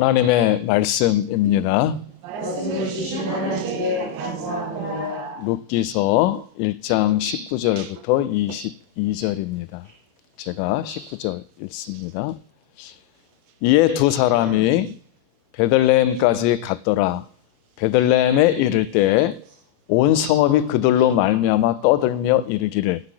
하나님의 말씀입니다. 말씀을 주신 하나님께 감사합니다. 룻기서 1장 19절부터 22절입니다. 제가 19절 읽습니다. 이에 두 사람이 베들레헴까지 갔더라. 베들레헴에 이를 때 온 성읍이 그들로 말미암아 떠들며 이르기를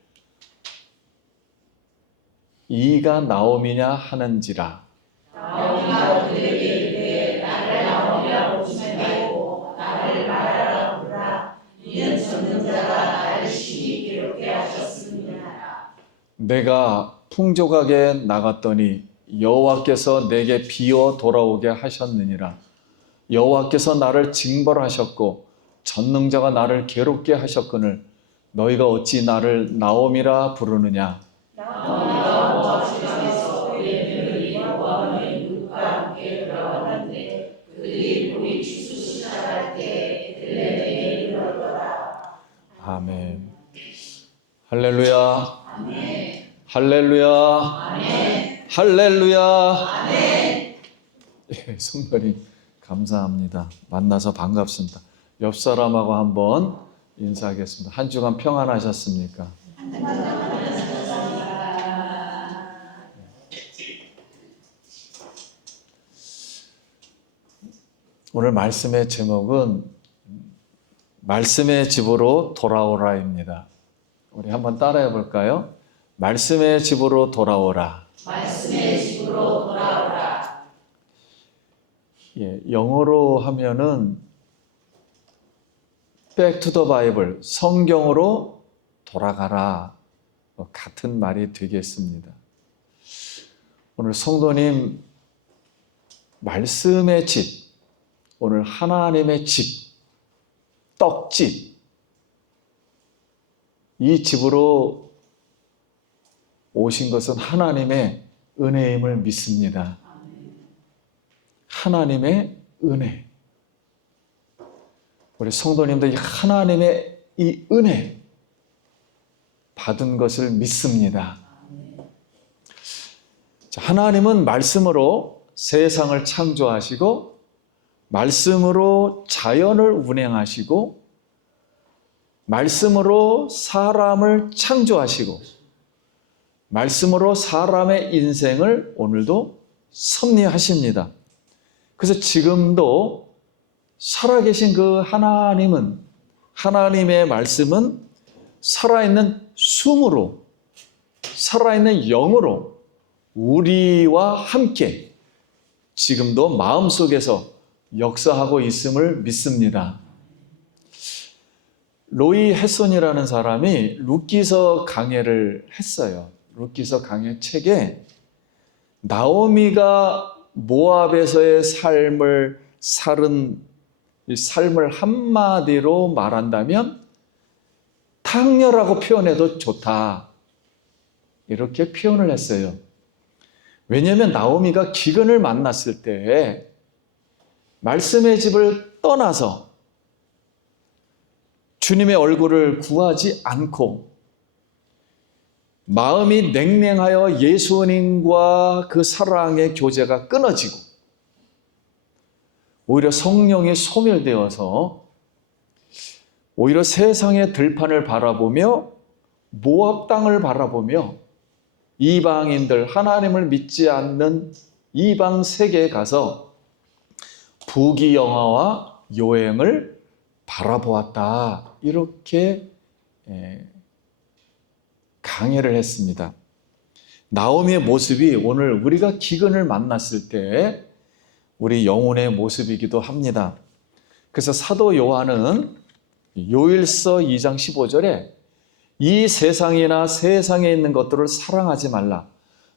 이가 나오미냐 하는지라. 나오미가 그들에게 이르되 나를 나오미라고 부르지 말고 나를 마라라고 부르라. 이는 전능자가 나를 심히 괴롭게 하셨습니다. 내가 풍족하게 나갔더니 여호와께서 내게 비어 돌아오게 하셨느니라. 여호와께서 나를 징벌하셨고 전능자가 나를 괴롭게 하셨거늘 너희가 어찌 나를 나오미라 부르느냐. 나오미가 모압시장에서 그의 며느리 모압의 룻과 함께 돌아왔는데 그들이 우리 추수 시작할 때 베들레헴에 이르렀더라. 아멘. 할렐루야. 아멘. 할렐루야. 아멘. 할렐루야. 아멘. 예, 성도님 감사합니다. 만나서 반갑습니다. 옆 사람하고 한번 인사하겠습니다. 한 주간 평안하셨습니까? 오늘 말씀의 제목은 말씀의 집으로 돌아오라입니다. 우리 한번 따라해 볼까요? 말씀의 집으로 돌아오라. 말씀의 집으로 돌아오라. 예, 영어로 하면은 Back to the Bible, 성경으로 돌아가라. 같은 말이 되겠습니다. 오늘 성도님, 말씀의 집, 오늘 하나님의 집, 떡집, 이 집으로 오신 것은 하나님의 은혜임을 믿습니다. 하나님의 은혜. 우리 성도님들 하나님의 이 은혜 받은 것을 믿습니다. 하나님은 말씀으로 세상을 창조하시고 말씀으로 자연을 운행하시고 말씀으로 사람을 창조하시고 말씀으로 사람의 인생을 오늘도 섭리하십니다. 그래서 지금도 살아계신 그 하나님은, 하나님의 말씀은 살아있는 숨으로, 살아있는 영으로 우리와 함께 지금도 마음속에서 역사하고 있음을 믿습니다. 로이 헤손이라는 사람이 룻기서 강해를 했어요. 룻기서 강해 책에 나오미가 모압에서의 삶을 살은 이 삶을 한마디로 말한다면 탕녀라고 표현해도 좋다. 이렇게 표현을 했어요. 왜냐하면 나오미가 기근을 만났을 때 말씀의 집을 떠나서 주님의 얼굴을 구하지 않고 마음이 냉랭하여 예수님과 그 사랑의 교제가 끊어지고 오히려 성령이 소멸되어서 오히려 세상의 들판을 바라보며 모압 땅을 바라보며 이방인들, 하나님을 믿지 않는 이방 세계에 가서 부귀영화와 요행을 바라보았다. 이렇게 강해를 했습니다. 나오미의 모습이 오늘 우리가 기근을 만났을 때 우리 영혼의 모습이기도 합니다. 그래서 사도 요한은 요일서 2장 15절에 이 세상이나 세상에 있는 것들을 사랑하지 말라.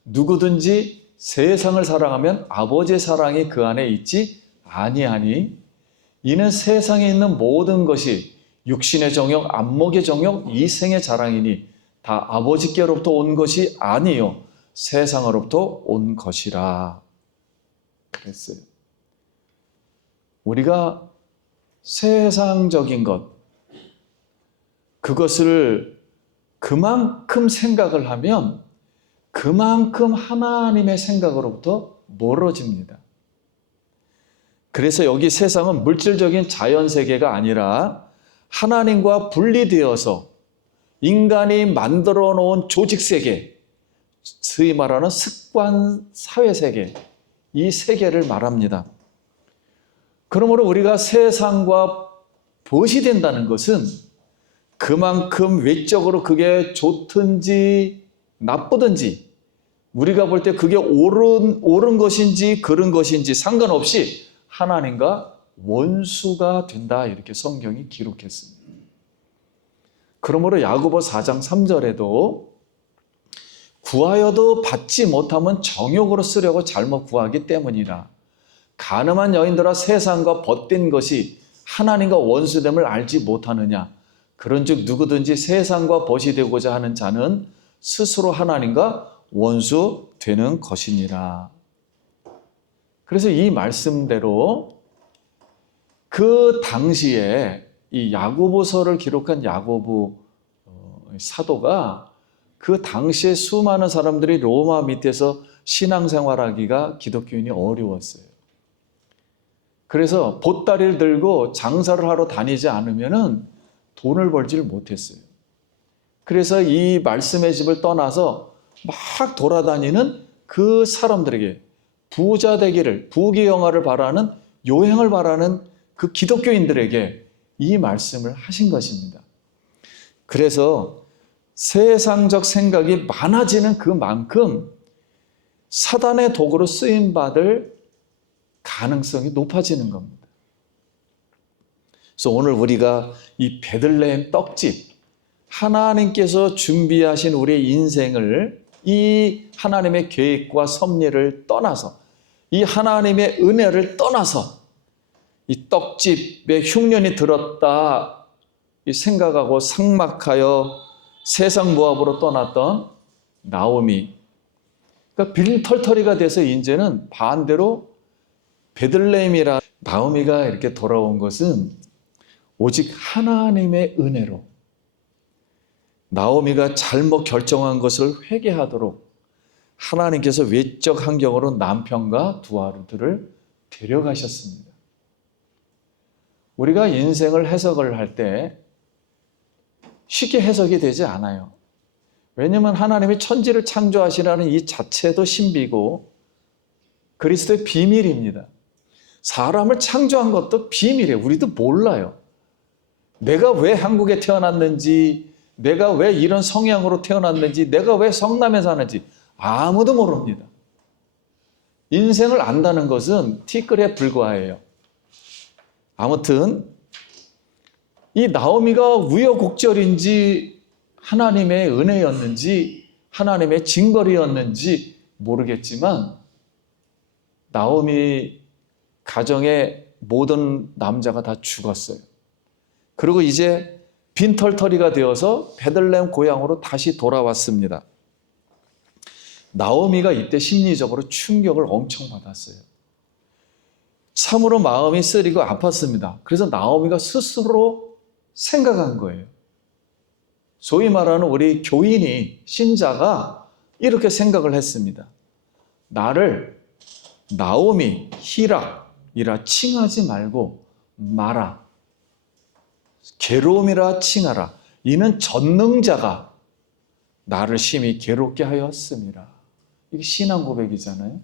누구든지 세상을 사랑하면 아버지의 사랑이 그 안에 있지 아니하니 이는 세상에 있는 모든 것이 육신의 정욕, 안목의 정욕, 이생의 자랑이니 다 아버지께로부터 온 것이 아니요 세상으로부터 온 것이라 그랬어요. 우리가 세상적인 것, 그것을 그만큼 생각을 하면 그만큼 하나님의 생각으로부터 멀어집니다. 그래서 여기 세상은 물질적인 자연 세계가 아니라 하나님과 분리되어서 인간이 만들어 놓은 조직 세계, 소위 말하는 습관 사회 세계, 이 세계를 말합니다. 그러므로 우리가 세상과 벗이 된다는 것은 그만큼 외적으로 그게 좋든지 나쁘든지 우리가 볼 때 그게 옳은 것인지 그른 것인지 상관없이 하나님과 원수가 된다, 이렇게 성경이 기록했습니다. 그러므로 야고보 4장 3절에도 구하여도 받지 못하면 정욕으로 쓰려고 잘못 구하기 때문이라. 가늠한 여인들아 세상과 벗된 것이 하나님과 원수됨을 알지 못하느냐. 그런즉 누구든지 세상과 벗이 되고자 하는 자는 스스로 하나님과 원수 되는 것이니라. 그래서 이 말씀대로 그 당시에 이 야고보서를 기록한 야고보 사도가 그 당시에 수많은 사람들이 로마 밑에서 신앙생활하기가 기독교인이 어려웠어요. 그래서 보따리를 들고 장사를 하러 다니지 않으면 돈을 벌지를 못했어요. 그래서 이 말씀의 집을 떠나서 막 돌아다니는 그 사람들에게 부자 되기를, 부귀영화를 바라는, 요행을 바라는 그 기독교인들에게 이 말씀을 하신 것입니다. 그래서 세상적 생각이 많아지는 그만큼 사단의 도구로 쓰임받을 가능성이 높아지는 겁니다. 그래서 오늘 우리가 이 베들레헴 떡집, 하나님께서 준비하신 우리의 인생을 이 하나님의 계획과 섭리를 떠나서, 이 하나님의 은혜를 떠나서 이 떡집에 흉년이 들었다 생각하고 삭막하여 세상 모압으로 떠났던 나오미, 그러니까 빈털터리가 돼서 이제는 반대로 베들레헴이라, 나오미가 이렇게 돌아온 것은 오직 하나님의 은혜로, 나오미가 잘못 결정한 것을 회개하도록 하나님께서 외적 환경으로 남편과 두 아들을 데려가셨습니다. 우리가 인생을 해석을 할 때 쉽게 해석이 되지 않아요. 왜냐하면 하나님이 천지를 창조하시라는 이 자체도 신비고 그리스도의 비밀입니다. 사람을 창조한 것도 비밀이에요. 우리도 몰라요. 내가 왜 한국에 태어났는지, 내가 왜 이런 성향으로 태어났는지, 내가 왜 성남에 사는지 아무도 모릅니다. 인생을 안다는 것은 티끌에 불과해요. 아무튼 이 나오미가 우여곡절인지 하나님의 은혜였는지 하나님의 징벌이었는지 모르겠지만 나오미 가정의 모든 남자가 다 죽었어요. 그리고 이제 빈털터리가 되어서 베들레헴 고향으로 다시 돌아왔습니다. 나오미가 이때 심리적으로 충격을 엄청 받았어요. 참으로 마음이 쓰리고 아팠습니다. 그래서 나오미가 스스로 생각한 거예요. 소위 말하는 우리 교인이, 신자가 이렇게 생각을 했습니다. 나를 나오미, 히락이라 칭하지 말고 마라. 괴로움이라 칭하라. 이는 전능자가 나를 심히 괴롭게 하였음이라. 이게 신앙 고백이잖아요.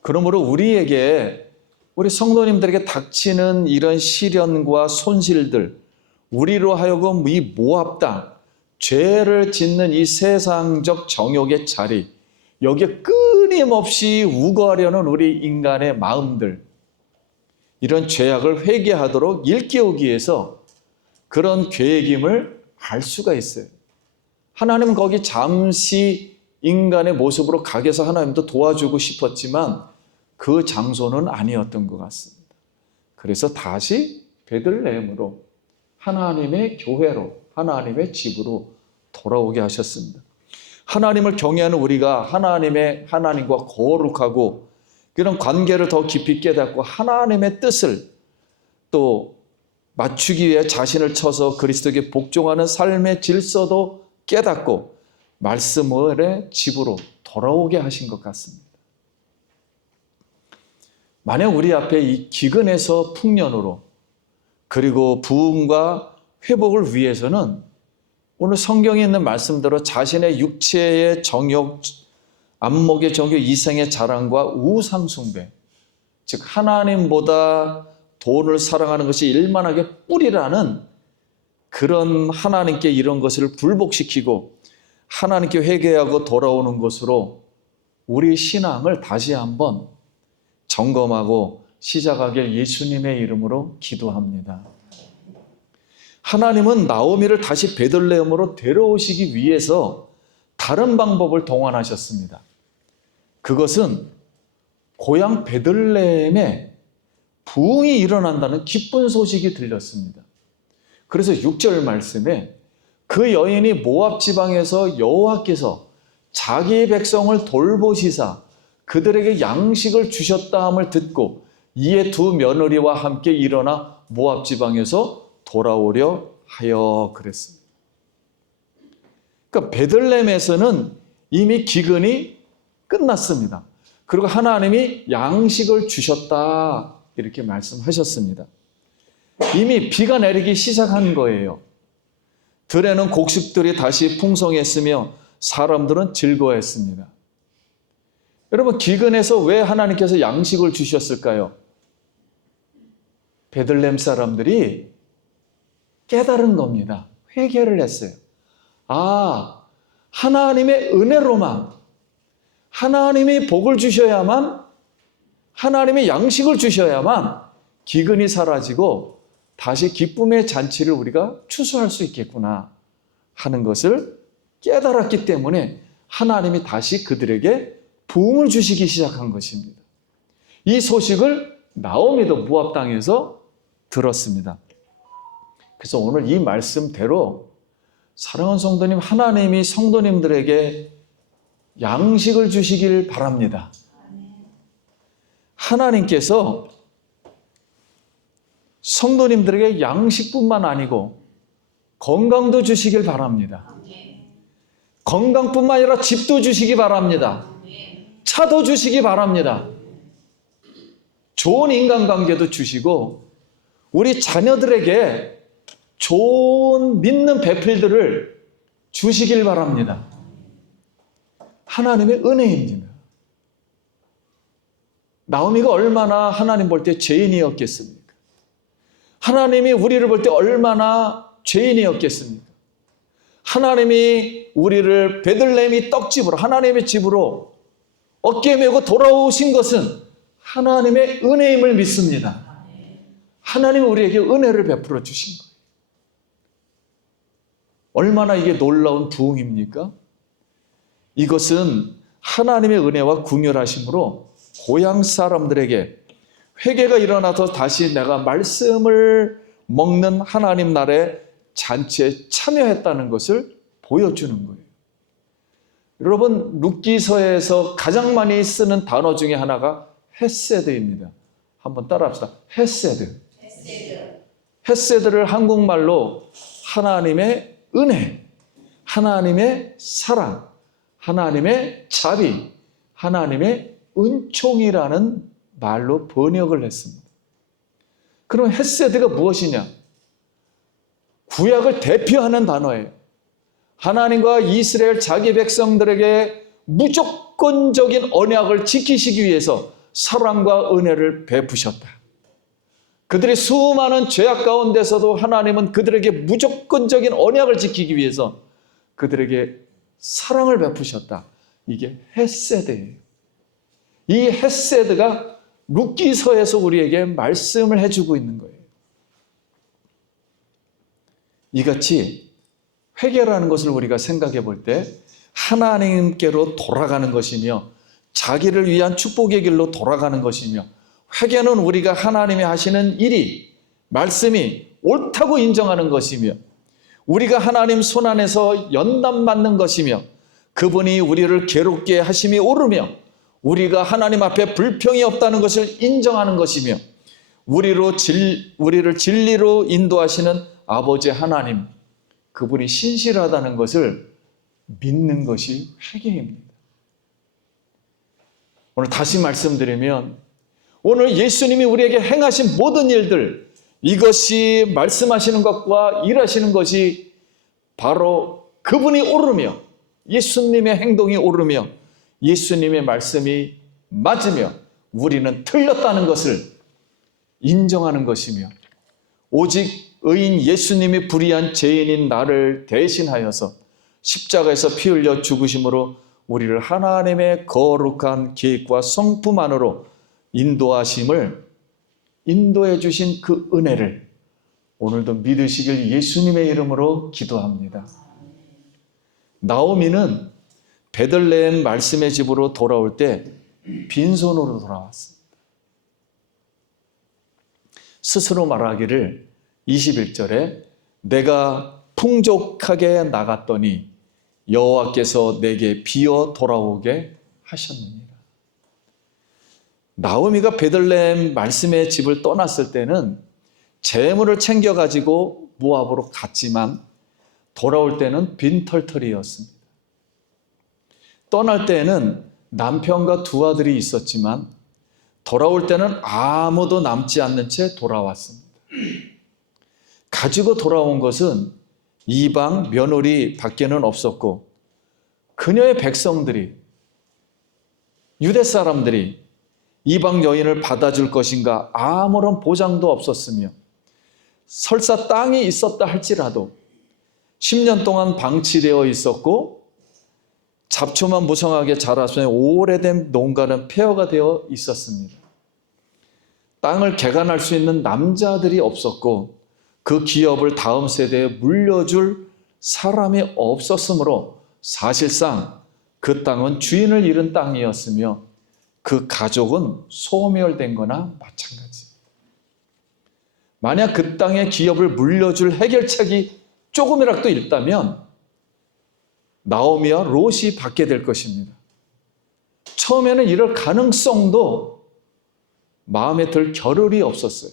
그러므로 우리에게, 우리 성도님들에게 닥치는 이런 시련과 손실들, 우리로 하여금 이 모압 땅, 죄를 짓는 이 세상적 정욕의 자리, 여기에 끊임없이 우거하려는 우리 인간의 마음들, 이런 죄악을 회개하도록 일깨우기 위해서 그런 계획임을 알 수가 있어요. 하나님은 거기 잠시 인간의 모습으로 가게서 하나님도 도와주고 싶었지만 그 장소는 아니었던 것 같습니다. 그래서 다시 베들레헴으로, 하나님의 교회로, 하나님의 집으로 돌아오게 하셨습니다. 하나님을 경외하는 우리가 하나님과 거룩하고 그런 관계를 더 깊이 깨닫고 하나님의 뜻을 또 맞추기 위해 자신을 쳐서 그리스도에게 복종하는 삶의 질서도 깨닫고 말씀의 집으로 돌아오게 하신 것 같습니다. 만약 우리 앞에 이 기근에서 풍년으로 그리고 부흥과 회복을 위해서는 오늘 성경에 있는 말씀대로 자신의 육체의 정욕, 안목의 정욕, 이생의 자랑과 우상숭배, 즉 하나님보다 돈을 사랑하는 것이 일만하게 뿌리라는 그런 하나님께 이런 것을 불복시키고 하나님께 회개하고 돌아오는 것으로 우리 신앙을 다시 한번 점검하고 시작하길 예수님의 이름으로 기도합니다. 하나님은 나오미를 다시 베들레헴으로 데려오시기 위해서 다른 방법을 동원하셨습니다. 그것은 고향 베들레헴에 부흥이 일어난다는 기쁜 소식이 들렸습니다. 그래서 6절 말씀에 그 여인이 모압 지방에서 여호와께서 자기의 백성을 돌보시사 그들에게 양식을 주셨다함을 듣고 이에 두 며느리와 함께 일어나 모압 지방에서 돌아오려 하여 그랬습니다. 그러니까 베들레헴에서는 이미 기근이 끝났습니다. 그리고 하나님이 양식을 주셨다 이렇게 말씀하셨습니다. 이미 비가 내리기 시작한 거예요. 들에는 곡식들이 다시 풍성했으며 사람들은 즐거워했습니다. 여러분, 기근에서 왜 하나님께서 양식을 주셨을까요? 베들레헴 사람들이 깨달은 겁니다. 회개를 했어요. 아, 하나님의 은혜로만, 하나님이 복을 주셔야만, 하나님의 양식을 주셔야만 기근이 사라지고 다시 기쁨의 잔치를 우리가 추수할 수 있겠구나 하는 것을 깨달았기 때문에 하나님이 다시 그들에게 부흥을 주시기 시작한 것입니다. 이 소식을 나오미도 모압 땅에서 들었습니다. 그래서 오늘 이 말씀대로 사랑하는 성도님, 하나님이 성도님들에게 양식을 주시길 바랍니다. 하나님께서 성도님들에게 양식뿐만 아니고 건강도 주시길 바랍니다. 건강뿐만 아니라 집도 주시기 바랍니다. 차도 주시기 바랍니다. 좋은 인간관계도 주시고 우리 자녀들에게 좋은 믿는 배필들을 주시길 바랍니다. 하나님의 은혜입니다. 나오미가 얼마나 하나님 볼 때 죄인이었겠습니까? 하나님이 우리를 볼 때 얼마나 죄인이었겠습니까? 하나님이 우리를 베들레헴이 떡집으로, 하나님의 집으로 어깨 메고 돌아오신 것은 하나님의 은혜임을 믿습니다. 하나님이 우리에게 은혜를 베풀어 주신 거예요. 얼마나 이게 놀라운 부흥입니까? 이것은 하나님의 은혜와 궁휼하심으로 고향 사람들에게 회개가 일어나서 다시 내가 말씀을 먹는 하나님 나라의 잔치에 참여했다는 것을 보여주는 거예요. 여러분, 룻기서에서 가장 많이 쓰는 단어 중에 하나가 헤세드입니다. 한번 따라합시다. 헤세드. 헤세드를 한국말로 하나님의 은혜, 하나님의 사랑, 하나님의 자비, 하나님의 은총이라는 말로 번역을 했습니다. 그럼 헤세드가 무엇이냐? 구약을 대표하는 단어예요. 하나님과 이스라엘 자기 백성들에게 무조건적인 언약을 지키시기 위해서 사랑과 은혜를 베푸셨다. 그들이 수많은 죄악 가운데서도 하나님은 그들에게 무조건적인 언약을 지키기 위해서 그들에게 사랑을 베푸셨다. 이게 헤세드예요. 이 헤세드가 룻기서에서 우리에게 말씀을 해주고 있는 거예요. 이같이 회개라는 것을 우리가 생각해 볼 때 하나님께로 돌아가는 것이며 자기를 위한 축복의 길로 돌아가는 것이며 회개는 우리가 하나님이 하시는 일이 말씀이 옳다고 인정하는 것이며 우리가 하나님 손안에서 연단받는 것이며 그분이 우리를 괴롭게 하심이 옳으며 우리가 하나님 앞에 불평이 없다는 것을 인정하는 것이며 우리를 진리로 인도하시는 아버지 하나님, 그분이 신실하다는 것을 믿는 것이 회개입니다. 오늘 다시 말씀드리면 오늘 예수님이 우리에게 행하신 모든 일들, 이것이 말씀하시는 것과 일하시는 것이 바로 그분이 옳으며 예수님의 행동이 옳으며 예수님의 말씀이 맞으며 우리는 틀렸다는 것을 인정하는 것이며 오직 의인 예수님이 불의한 죄인인 나를 대신하여서 십자가에서 피 흘려 죽으심으로 우리를 하나님의 거룩한 계획과 성품 안으로 인도하심을 인도해 주신 그 은혜를 오늘도 믿으시길 예수님의 이름으로 기도합니다. 나오미는 베들레헴 말씀의 집으로 돌아올 때 빈손으로 돌아왔습니다. 스스로 말하기를 21절에 내가 풍족하게 나갔더니 여호와께서 내게 비어 돌아오게 하셨느니라. 나오미가 베들레헴 말씀의 집을 떠났을 때는 재물을 챙겨가지고 모압으로 갔지만 돌아올 때는 빈털터리였습니다. 떠날 때는 남편과 두 아들이 있었지만 돌아올 때는 아무도 남지 않는 채 돌아왔습니다. 가지고 돌아온 것은 이방 며느리 밖에는 없었고 그녀의 백성들이 유대 사람들이 이방 여인을 받아줄 것인가 아무런 보장도 없었으며 설사 땅이 있었다 할지라도 10년 동안 방치되어 있었고 잡초만 무성하게 자라서 오래된 농가는 폐허가 되어 있었습니다. 땅을 개간할 수 있는 남자들이 없었고 그 기업을 다음 세대에 물려줄 사람이 없었으므로 사실상 그 땅은 주인을 잃은 땅이었으며 그 가족은 소멸된 거나 마찬가지. 만약 그 땅의 기업을 물려줄 해결책이 조금이라도 있다면 나오미와 롯이 받게 될 것입니다. 처음에는 이럴 가능성도 마음에 들 겨를이 없었어요.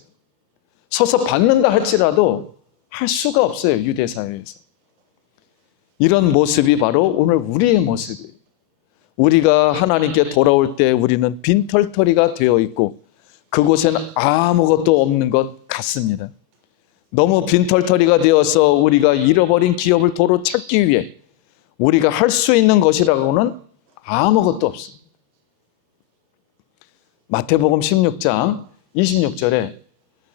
서서 받는다 할지라도 할 수가 없어요. 유대 사회에서. 이런 모습이 바로 오늘 우리의 모습이에요. 우리가 하나님께 돌아올 때 우리는 빈털터리가 되어 있고 그곳에는 아무것도 없는 것 같습니다. 너무 빈털터리가 되어서 우리가 잃어버린 기업을 도로 찾기 위해 우리가 할 수 있는 것이라고는 아무것도 없습니다. 마태복음 16장 26절에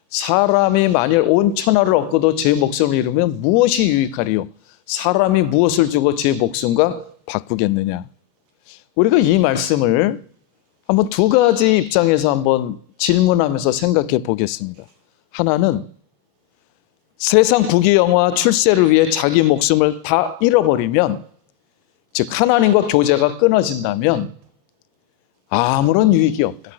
사람이 만일 온 천하를 얻고도 제 목숨을 잃으면 무엇이 유익하리요? 사람이 무엇을 주고 제 목숨과 바꾸겠느냐? 우리가 이 말씀을 한번 두 가지 입장에서 한번 질문하면서 생각해 보겠습니다. 하나는 세상 부귀영화 출세를 위해 자기 목숨을 다 잃어버리면, 즉 하나님과 교제가 끊어진다면 아무런 유익이 없다.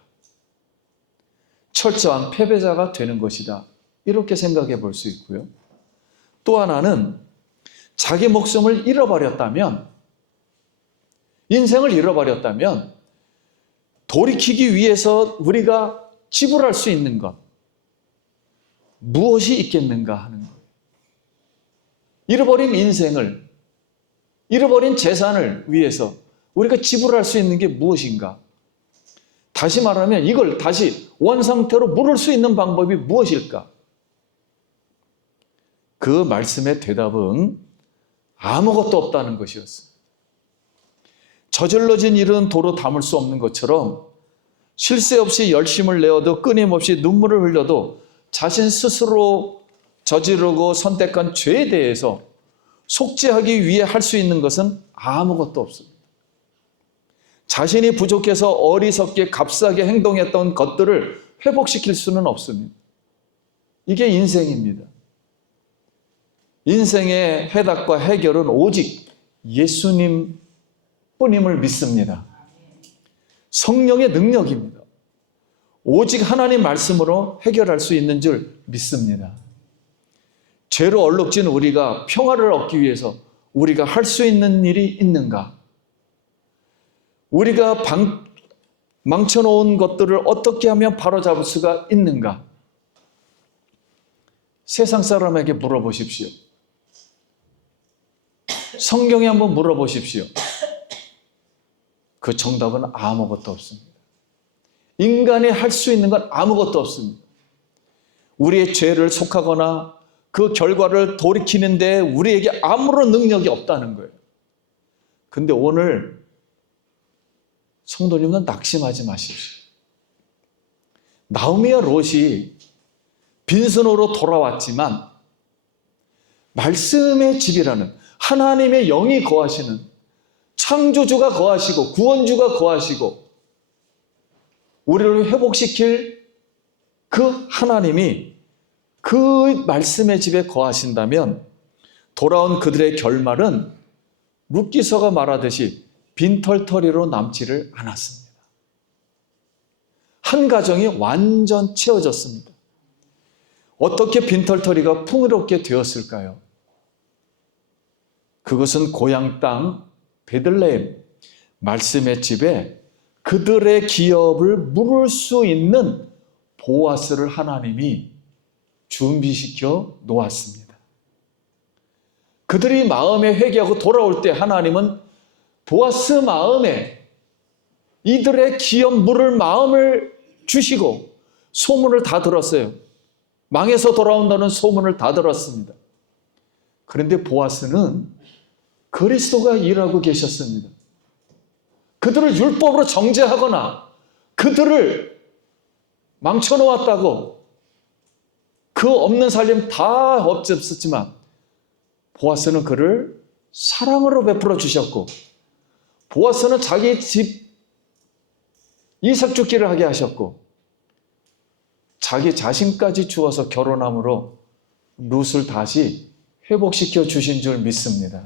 철저한 패배자가 되는 것이다. 이렇게 생각해 볼 수 있고요. 또 하나는 자기 목숨을 잃어버렸다면, 인생을 잃어버렸다면 돌이키기 위해서 우리가 지불할 수 있는 것, 무엇이 있겠는가 하는 것. 잃어버린 인생을, 잃어버린 재산을 위해서 우리가 지불할 수 있는 게 무엇인가? 다시 말하면 이걸 다시 원상태로 물을 수 있는 방법이 무엇일까? 그 말씀의 대답은 아무것도 없다는 것이었습니다. 저질러진 일은 도로 담을 수 없는 것처럼 쉴 새 없이 열심을 내어도 끊임없이 눈물을 흘려도 자신 스스로 저지르고 선택한 죄에 대해서 속죄하기 위해 할 수 있는 것은 아무것도 없습니다. 자신이 부족해서 어리석게 값싸게 행동했던 것들을 회복시킬 수는 없습니다. 이게 인생입니다. 인생의 해답과 해결은 오직 예수님 뿐임을 믿습니다. 성령의 능력입니다. 오직 하나님 말씀으로 해결할 수 있는 줄 믿습니다. 죄로 얼룩진 우리가 평화를 얻기 위해서 우리가 할 수 있는 일이 있는가? 우리가 망쳐놓은 것들을 어떻게 하면 바로잡을 수가 있는가? 세상 사람에게 물어보십시오. 성경에 한번 물어보십시오. 그 정답은 아무것도 없습니다. 인간이 할 수 있는 건 아무것도 없습니다. 우리의 죄를 속하거나 그 결과를 돌이키는데 우리에게 아무런 능력이 없다는 거예요. 근데 오늘 성도님은 낙심하지 마십시오. 나오미와 롯이 빈손으로 돌아왔지만 말씀의 집이라는 하나님의 영이 거하시는 창조주가 거하시고 구원주가 거하시고 우리를 회복시킬 그 하나님이 그 말씀의 집에 거하신다면 돌아온 그들의 결말은 룻기서가 말하듯이 빈털터리로 남지를 않았습니다. 한 가정이 완전 채워졌습니다. 어떻게 빈털터리가 풍요롭게 되었을까요? 그것은 고향 땅 베들레헴 말씀의 집에 그들의 기업을 물을 수 있는 보아스를 하나님이 준비시켜 놓았습니다. 그들이 마음에 회개하고 돌아올 때 하나님은 보아스 마음에 이들의 기업 물을 마음을 주시고 소문을 다 들었어요. 망해서 돌아온다는 소문을 다 들었습니다. 그런데 보아스는 그리스도가 일하고 계셨습니다. 그들을 율법으로 정죄하거나 그들을 망쳐놓았다고 그 없는 살림 다 없었지만 보아스는 그를 사랑으로 베풀어 주셨고 보아스는 자기 집 이삭 죽기를 하게 하셨고 자기 자신까지 주어서 결혼함으로 룻을 다시 회복시켜 주신 줄 믿습니다.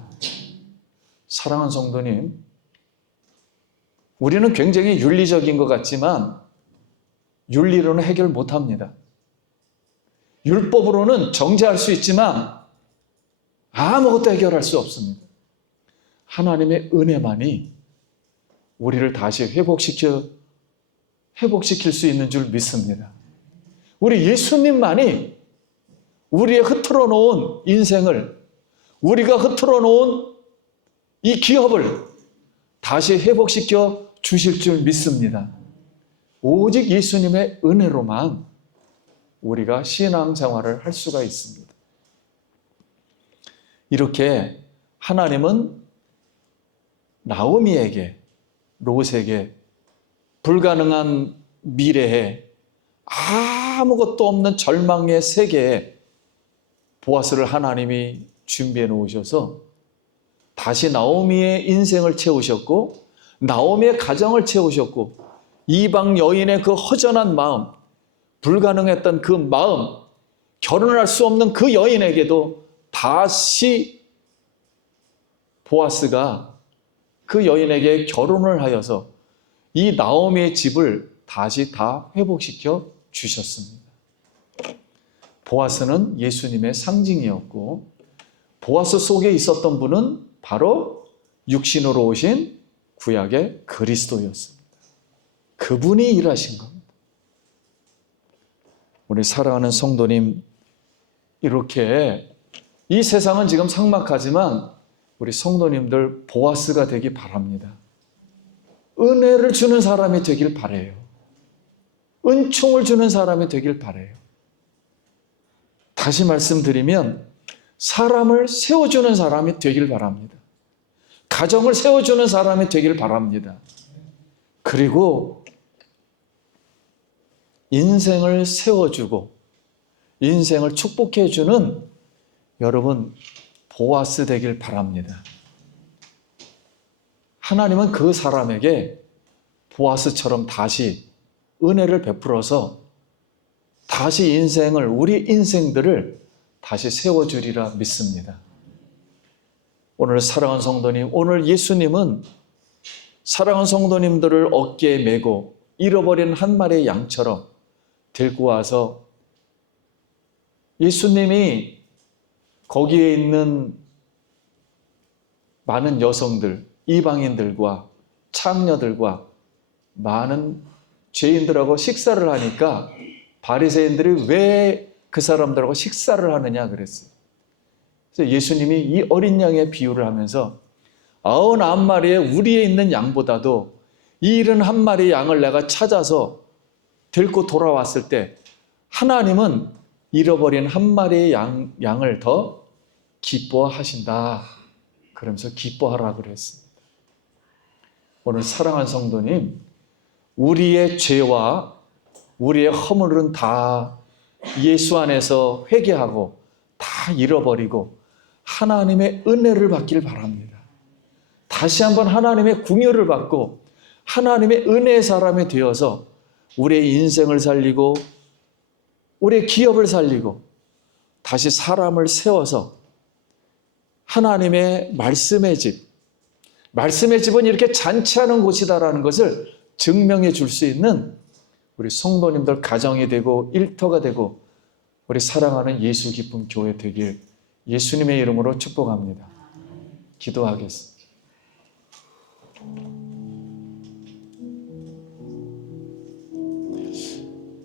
사랑하는 성도님, 우리는 굉장히 윤리적인 것 같지만 윤리로는 해결 못합니다. 율법으로는 정죄할 수 있지만 아무것도 해결할 수 없습니다. 하나님의 은혜만이 우리를 다시 회복시킬 수 있는 줄 믿습니다. 우리 예수님만이 우리의 흐트러 놓은 인생을, 우리가 흐트러 놓은 이 기업을 다시 회복시켜 주실 줄 믿습니다. 오직 예수님의 은혜로만 우리가 신앙생활을 할 수가 있습니다. 이렇게 하나님은 나오미에게, 롯에게 불가능한 미래에 아무것도 없는 절망의 세계에 보아스를 하나님이 준비해 놓으셔서 다시 나오미의 인생을 채우셨고 나오미의 가정을 채우셨고 이방 여인의 그 허전한 마음, 불가능했던 그 마음, 결혼을 할 수 없는 그 여인에게도 다시 보아스가 그 여인에게 결혼을 하여서 이 나오미의 집을 다시 다 회복시켜 주셨습니다. 보아스는 예수님의 상징이었고 보아스 속에 있었던 분은 바로 육신으로 오신 구약의 그리스도였습니다. 그분이 일하신 겁니다. 우리 사랑하는 성도님, 이렇게 이 세상은 지금 삭막하지만 우리 성도님들 보아스가 되기 바랍니다. 은혜를 주는 사람이 되길 바라요. 은총을 주는 사람이 되길 바라요. 다시 말씀드리면 사람을 세워주는 사람이 되길 바랍니다. 가정을 세워주는 사람이 되길 바랍니다. 그리고 인생을 세워주고 인생을 축복해주는 여러분 보아스 되길 바랍니다. 하나님은 그 사람에게 보아스처럼 다시 은혜를 베풀어서 다시 인생을, 우리 인생들을 다시 세워주리라 믿습니다. 오늘 사랑하는 성도님, 오늘 예수님은 사랑하는 성도님들을 어깨에 메고 잃어버린 한 마리의 양처럼 데리고 와서 예수님이 거기에 있는 많은 여성들, 이방인들과 창녀들과 많은 죄인들하고 식사를 하니까 바리새인들이 왜 그 사람들하고 식사를 하느냐 그랬어요. 그래서 예수님이 이 어린 양의 비유를 하면서 99마리의 우리에 있는 양보다도 이 71마리의 양을 내가 찾아서 데리고 돌아왔을 때 하나님은 잃어버린 한 마리의 양을 더 기뻐하신다. 그러면서 기뻐하라 그랬습니다. 오늘 사랑하는 성도님, 우리의 죄와 우리의 허물은 다 예수 안에서 회개하고 다 잃어버리고 하나님의 은혜를 받길 바랍니다. 다시 한번 하나님의 궁유를 받고 하나님의 은혜의 사람이 되어서 우리의 인생을 살리고 우리의 기업을 살리고 다시 사람을 세워서 하나님의 말씀의 집, 말씀의 집은 이렇게 잔치하는 곳이다라는 것을 증명해 줄 수 있는 우리 성도님들 가정이 되고 일터가 되고 우리 사랑하는 예수 기쁨 교회 되길 예수님의 이름으로 축복합니다. 기도하겠습니다.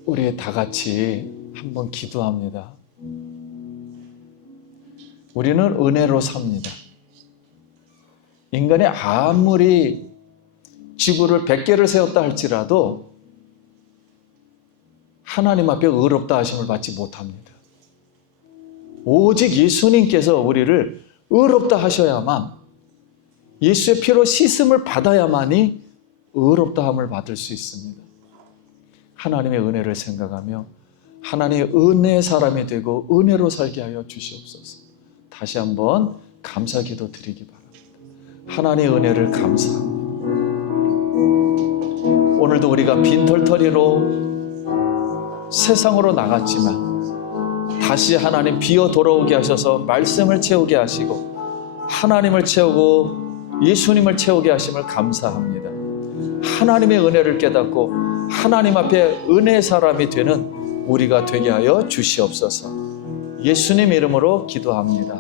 우리 다 같이 한번 기도합니다. 우리는 은혜로 삽니다. 인간이 아무리 지구를 100개를 세웠다 할지라도 하나님 앞에 의롭다 하심을 받지 못합니다. 오직 예수님께서 우리를 의롭다 하셔야만, 예수의 피로 씻음을 받아야만이 의롭다 함을 받을 수 있습니다. 하나님의 은혜를 생각하며 하나님의 은혜의 사람이 되고 은혜로 살게 하여 주시옵소서. 다시 한번 감사 기도 드리기 바랍니다. 하나님의 은혜를 감사합니다. 오늘도 우리가 빈털터리로 세상으로 나갔지만 다시 하나님 비어 돌아오게 하셔서 말씀을 채우게 하시고 하나님을 채우고 예수님을 채우게 하심을 감사합니다. 하나님의 은혜를 깨닫고 하나님 앞에 은혜의 사람이 되는 우리가 되게 하여 주시옵소서. 예수님 이름으로 기도합니다.